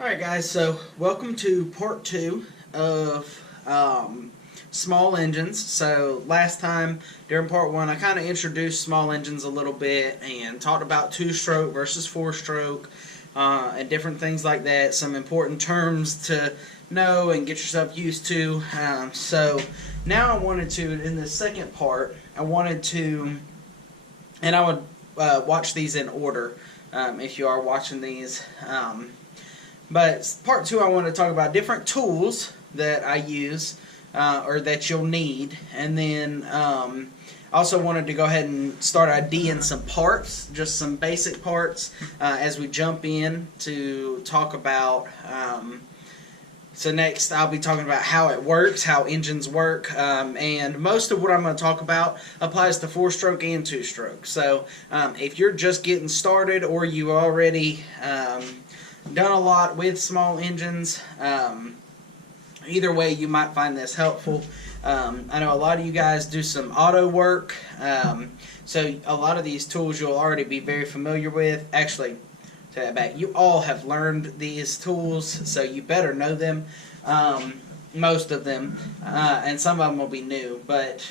Alright guys, so welcome to part 2 of small engines. So last time during part 1 I kind of introduced small engines a little bit and talked about 2-stroke versus 4-stroke and different things like that, some important terms to know and get yourself used to. So now I wanted to, in the second part, and I would watch these in order if you are watching these. But part 2, I want to talk about different tools that I use or that you'll need, and then also wanted to go ahead and start IDing some parts, just some basic parts, as we jump in to talk about. So next I'll be talking about how it works, how engines work, and most of what I'm going to talk about applies to 4-stroke and 2-stroke. So if you're just getting started or you already done a lot with small engines, either way you might find this helpful. I know a lot of you guys do some auto work, so a lot of these tools you'll already be very familiar with. Actually, take that back, you all have learned these tools, so you better know them, most of them, and some of them will be new, but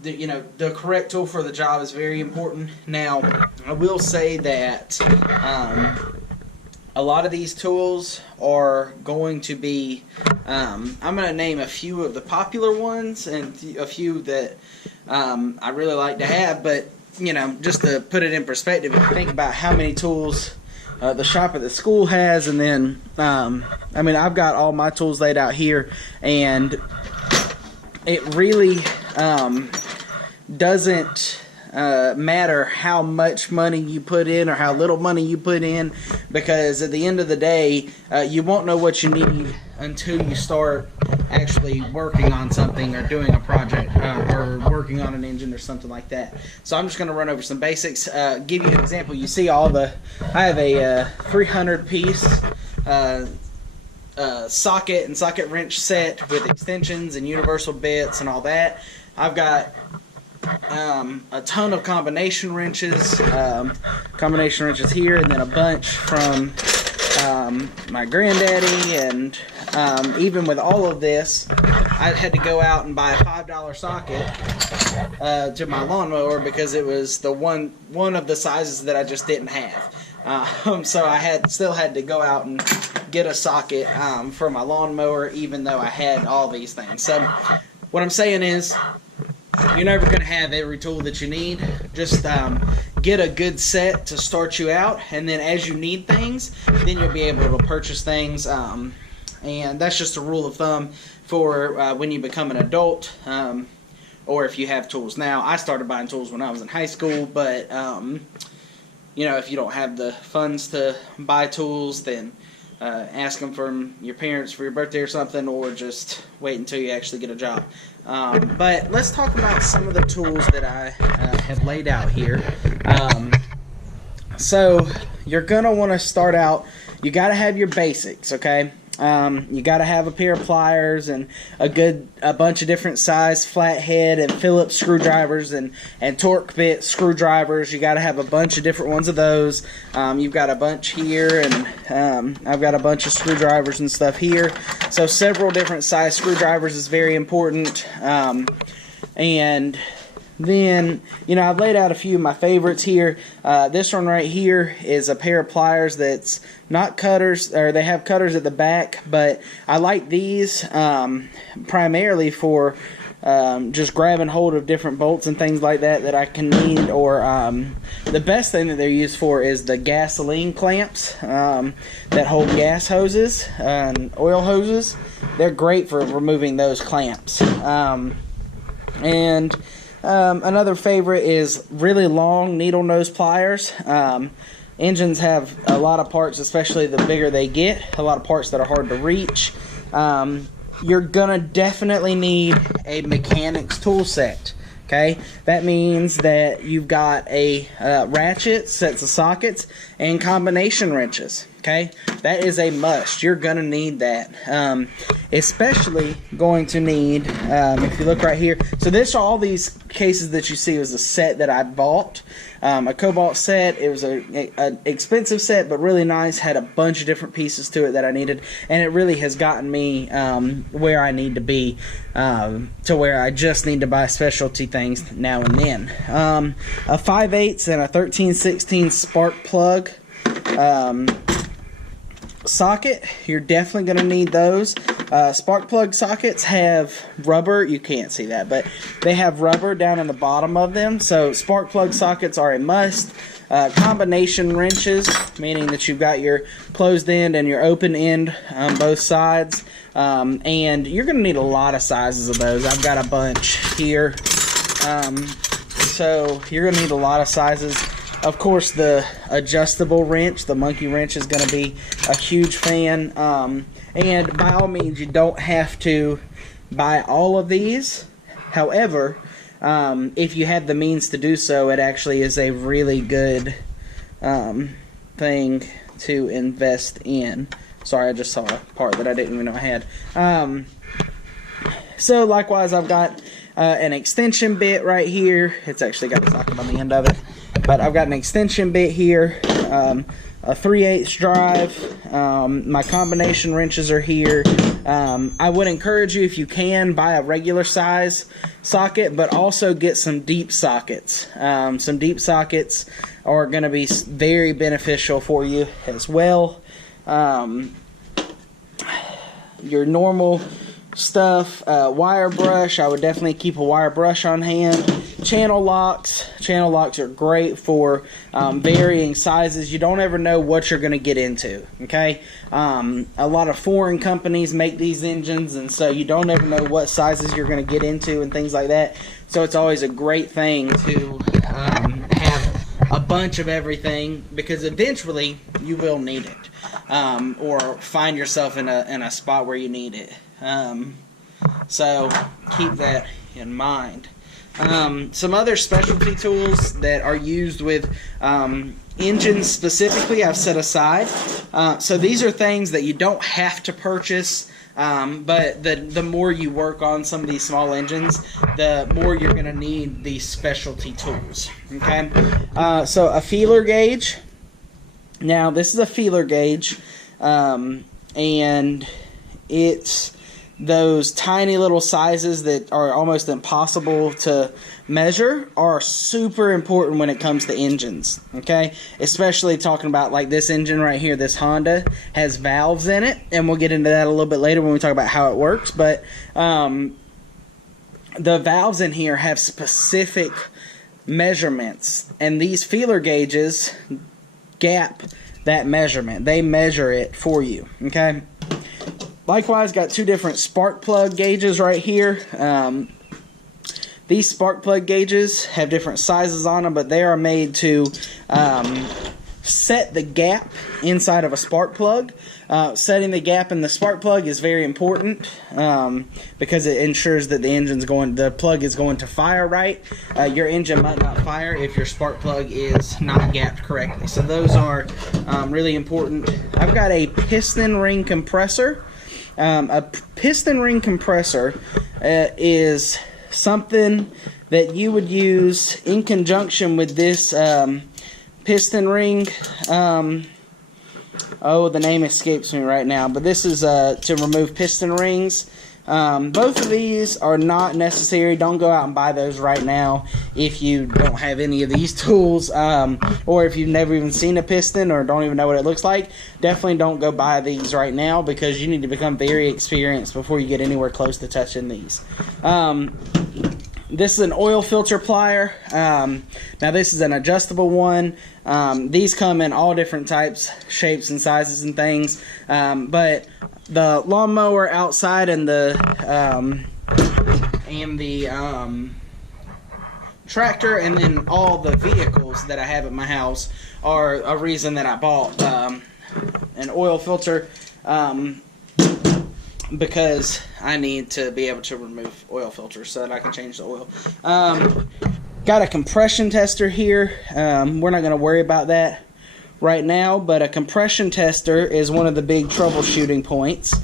the correct tool for the job is very important. Now, I will say that a lot of these tools are going to be, I'm going to name a few of the popular ones and a few that I really like to have, but just to put it in perspective, if you think about how many tools the shop at the school has, and then, I've got all my tools laid out here, and it really doesn't matter how much money you put in or how little money you put in, because at the end of the day, you won't know what you need until you start actually working on something or doing a project or working on an engine or something like that. So I'm just going to run over some basics, give you an example. You see I have a 300 piece socket and socket wrench set with extensions and universal bits and all that. I've got a ton of combination wrenches here, and then a bunch from my granddaddy, and even with all of this, I had to go out and buy a $5 socket to my lawnmower because it was the one of the sizes that I just didn't have. So I still had to go out and get a socket for my lawnmower, even though I had all these things. So what I'm saying is, you're never going to have every tool that you need. Just get a good set to start you out, and then as you need things, then you'll be able to purchase things. And that's just a rule of thumb for when you become an adult, or if you have tools now. I started buying tools when I was in high school, but if you don't have the funds to buy tools, then ask them from your parents for your birthday or something, or just wait until you actually get a job. But let's talk about some of the tools that I have laid out here. So you're going to want to start out, you got to have your basics, okay? You got to have a pair of pliers and a bunch of different size flathead and Phillips screwdrivers and torque bit screwdrivers. You got to have a bunch of different ones of those. You've got a bunch here, and I've got a bunch of screwdrivers and stuff here. So several different size screwdrivers is very important. And then, I've laid out a few of my favorites here. This one right here is a pair of pliers that's not cutters, or they have cutters at the back, but I like these primarily for just grabbing hold of different bolts and things like that I can need, or the best thing that they're used for is the gasoline clamps that hold gas hoses and oil hoses. They're great for removing those clamps. Another favorite is really long needle nose pliers. Engines have a lot of parts, especially the bigger they get, a lot of parts that are hard to reach. You're gonna definitely need a mechanic's tool set. Okay, that means that you've got a ratchet, sets of sockets, and combination wrenches. Okay, that is a must. You're gonna need that, especially going to need, if you look right here. So this, all these cases that you see was a set that I bought, a Cobalt set. It was a expensive set, but really nice. Had a bunch of different pieces to it that I needed, and it really has gotten me where I need to be, to where I just need to buy specialty things now and then. A 5/8 and a 13/16 spark plug socket. You're definitely going to need those. Spark plug sockets have rubber. You can't see that, but they have rubber down in the bottom of them. So spark plug sockets are a must. Combination wrenches, meaning that you've got your closed end and your open end on both sides. And you're going to need a lot of sizes of those. I've got a bunch here. So you're going to need a lot of sizes. Of course, the adjustable wrench, the monkey wrench, is going to be a huge fan. And by all means, you don't have to buy all of these. However, if you have the means to do so, it actually is a really good thing to invest in. Sorry, I just saw a part that I didn't even know I had. So likewise, I've got an extension bit right here. It's actually got a socket on the end of it. But I've got an extension bit here, a 3/8 drive. My combination wrenches are here. I would encourage you, if you can, buy a regular size socket, but also get some deep sockets. Some deep sockets are going to be very beneficial for you as well. Your normal stuff, wire brush, I would definitely keep a wire brush on hand. Channel locks are great for varying sizes. You don't ever know what you're going to get into, okay? A lot of foreign companies make these engines, and so you don't ever know what sizes you're going to get into and things like that. So it's always a great thing to have a bunch of everything, because eventually you will need it, or find yourself in a spot where you need it. So keep that in mind. Some other specialty tools that are used with engines specifically, I've set aside. So these are things that you don't have to purchase, but the more you work on some of these small engines, the more you're going to need these specialty tools. Okay, so a feeler gauge. Now this is a feeler gauge, and it's those tiny little sizes that are almost impossible to measure are super important when it comes to engines, okay? Especially talking about like this engine right here, this Honda has valves in it, and we'll get into that a little bit later when we talk about how it works, but the valves in here have specific measurements, and these feeler gauges gap that measurement. They measure it for you, okay? Likewise, got two different spark plug gauges right here. These spark plug gauges have different sizes on them, but they are made to set the gap inside of a spark plug. Setting the gap in the spark plug is very important, because it ensures that the plug is going to fire right. Your engine might not fire if your spark plug is not gapped correctly. So those are really important. I've got a piston ring compressor. A piston ring compressor is something that you would use in conjunction with this piston ring. The name escapes me right now, but this is to remove piston rings. Both of these are not necessary. Don't go out and buy those right now if you don't have any of these tools, or if you've never even seen a piston or don't even know what it looks like. Definitely don't go buy these right now, because you need to become very experienced before you get anywhere close to touching these. This is an oil filter plier. Now this is an adjustable one. These come in all different types, shapes, and sizes and things. But the lawnmower outside and the tractor, and then all the vehicles that I have at my house are a reason that I bought an oil filter. Because I need to be able to remove oil filters so that I can change the oil. Got a compression tester here. We're not going to worry about that right now, but a compression tester is one of the big troubleshooting points.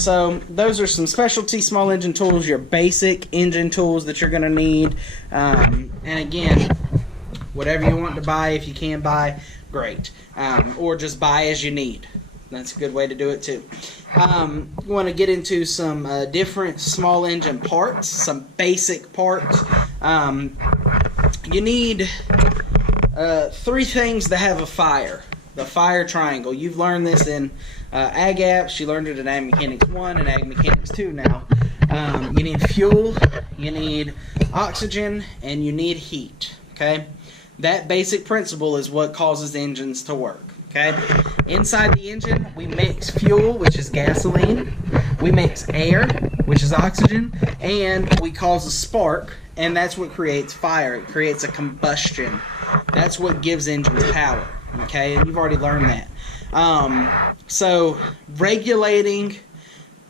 So those are some specialty small engine tools, your basic engine tools that you're going to need. And again, whatever you want to buy, if you can buy, great. Or just buy as you need. That's a good way to do it too. You want to get into some different small engine parts, some basic parts. You need 3 things to have a fire. The fire triangle. You've learned this in Ag Apps. You learned it in Ag Mechanics 1 and Ag Mechanics 2 now. You need fuel, you need oxygen, and you need heat. Okay? That basic principle is what causes engines to work. Okay? Inside the engine, we mix fuel, which is gasoline. We mix air, which is oxygen. And we cause a spark, and that's what creates fire. It creates a combustion. That's what gives engines power. Okay? And you've already learned that. So, regulating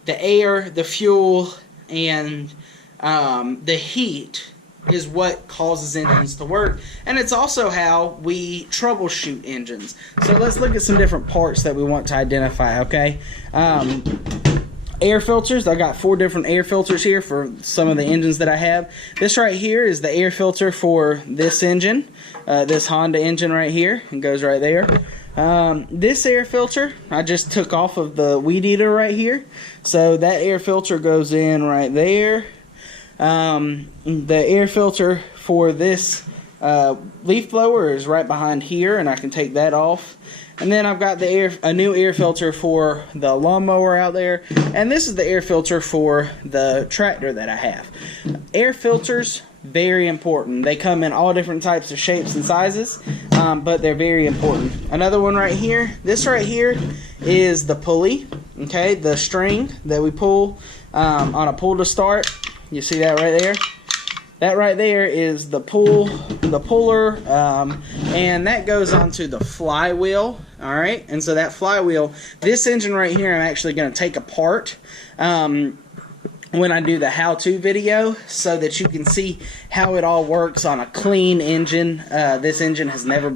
the air, the fuel, and the heat is what causes engines to work, and it's also how we troubleshoot engines. So let's look at some different parts that we want to identify. Okay, air filters. I got 4 different air filters here for some of the engines that I have. This right here is the air filter for this engine, this Honda engine right here. It goes right there. This air filter I just took off of the weed eater right here, so that air filter goes in right there. The air filter for this leaf blower is right behind here, and I can take that off. And then I've got a new air filter for the lawnmower out there, and this is the air filter for the tractor that I have. Air filters, very important. They come in all different types of shapes and sizes, but they're very important. Another one right here. This right here is the pulley. Okay, the string that we pull on a pull to start. You see that right there? That right there is the puller, and that goes onto the flywheel. All right, and so that flywheel, this engine right here, I'm actually going to take apart when I do the how-to video, so that you can see how it all works on a clean engine. This engine has never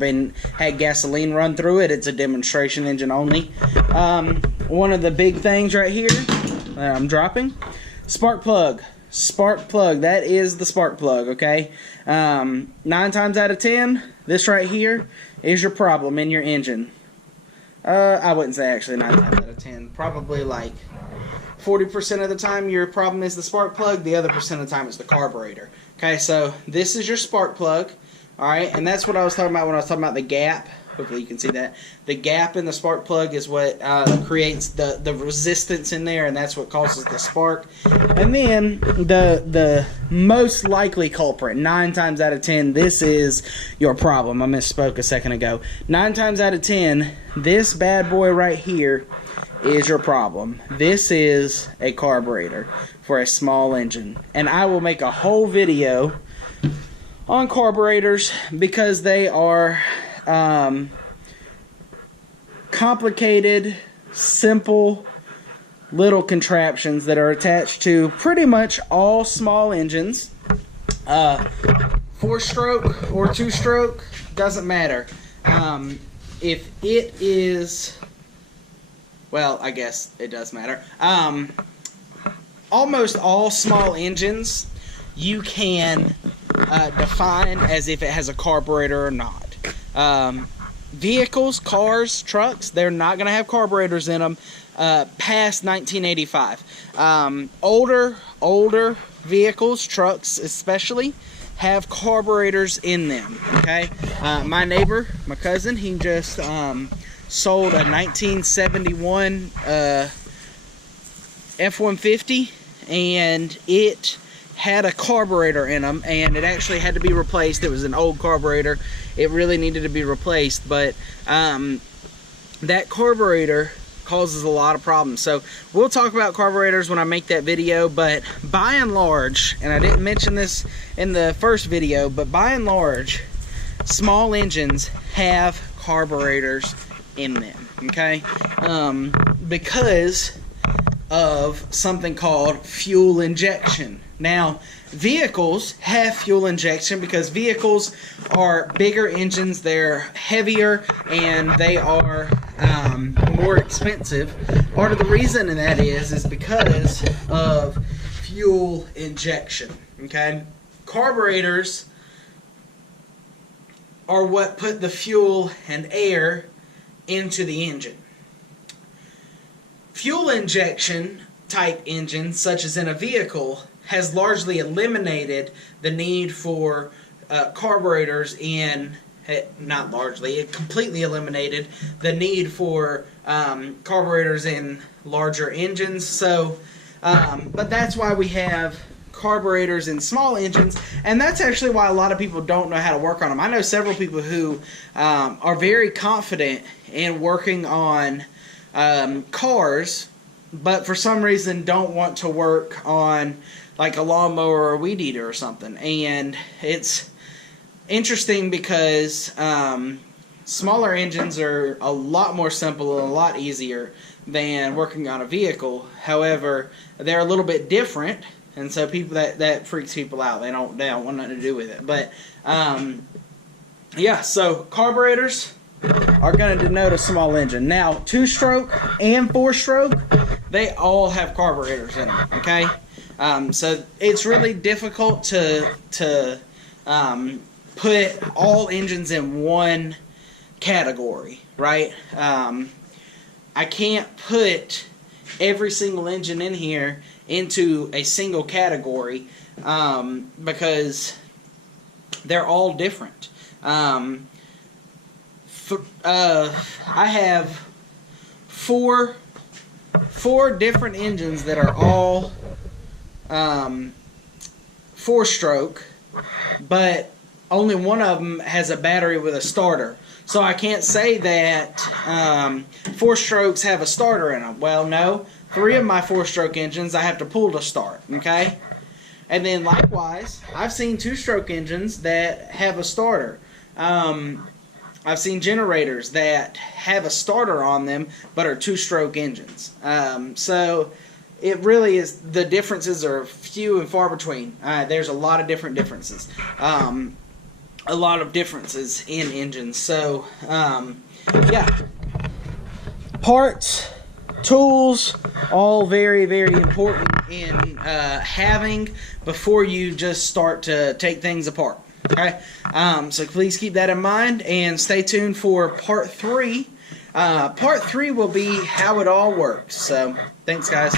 had gasoline run through it. It's a demonstration engine only. One of the big things right here that I'm dropping, spark plug. Spark plug, that is the spark plug, okay? 9 times out of 10, this right here is your problem in your engine. I wouldn't say actually 9 times out of 10. Probably like 40% of the time your problem is the spark plug, the other percent of the time it's the carburetor. Okay, so this is your spark plug, alright? And that's what I was talking about when I was talking about the gap. Hopefully you can see that. The gap in the spark plug is what creates the resistance in there, and that's what causes the spark. And then the most likely culprit, 9 times out of 10, this is your problem. I misspoke a second ago. 9 times out of 10, this bad boy right here is your problem. This is a carburetor for a small engine. And I will make a whole video on carburetors because they are complicated, simple little contraptions that are attached to pretty much all small engines. 4-stroke or 2-stroke, doesn't matter. If it is, well, I guess it does matter. Almost all small engines you can define as if it has a carburetor or not. Vehicles, cars, trucks, they're not going to have carburetors in them past 1985. Older vehicles, trucks especially, have carburetors in them. Okay, my neighbor, my cousin, he just sold a 1971 F-150, and it had a carburetor in them, and it actually had to be replaced. It was an old carburetor. It really needed to be replaced, but that carburetor causes a lot of problems. So we'll talk about carburetors when I make that video, but by and large, and I didn't mention this in the first video, but by and large, small engines have carburetors in them, okay? Because of something called fuel injection. Now, vehicles have fuel injection because vehicles are bigger engines, they're heavier, and they are more expensive. Part of the reason that is because of fuel injection. Okay, carburetors are what put the fuel and air into the engine. Fuel injection type engines, such as in a vehicle, has largely eliminated the need for carburetors in, not largely, it completely eliminated the need for carburetors in larger engines. So, but that's why we have carburetors in small engines, and that's actually why a lot of people don't know how to work on them. I know several people who are very confident in working on cars, but for some reason don't want to work on like a lawnmower or a weed eater or something. And it's interesting because smaller engines are a lot more simple and a lot easier than working on a vehicle. However, they're a little bit different, and so people that freaks people out. They don't want nothing to do with it. But yeah, so carburetors are going to denote a small engine. Now, 2-stroke and 4-stroke, they all have carburetors in them. Okay, so it's really difficult to put all engines in one category, right? I can't put every single engine in here into a single category because they're all different. I have four different engines that are all 4-stroke, but only one of them has a battery with a starter. So I can't say that 4-strokes have a starter in them. Well, no. 3 of my 4-stroke engines I have to pull to start, okay? And then likewise, I've seen 2-stroke engines that have a starter. I've seen generators that have a starter on them but are 2-stroke engines. So it really is, the differences are few and far between. There's a lot of different differences. A lot of differences in engines. So, yeah. Parts, tools, all very, very important in having before you just start to take things apart. Okay? So please keep that in mind and stay tuned for part 3. Part 3 will be how it all works. So, thanks guys.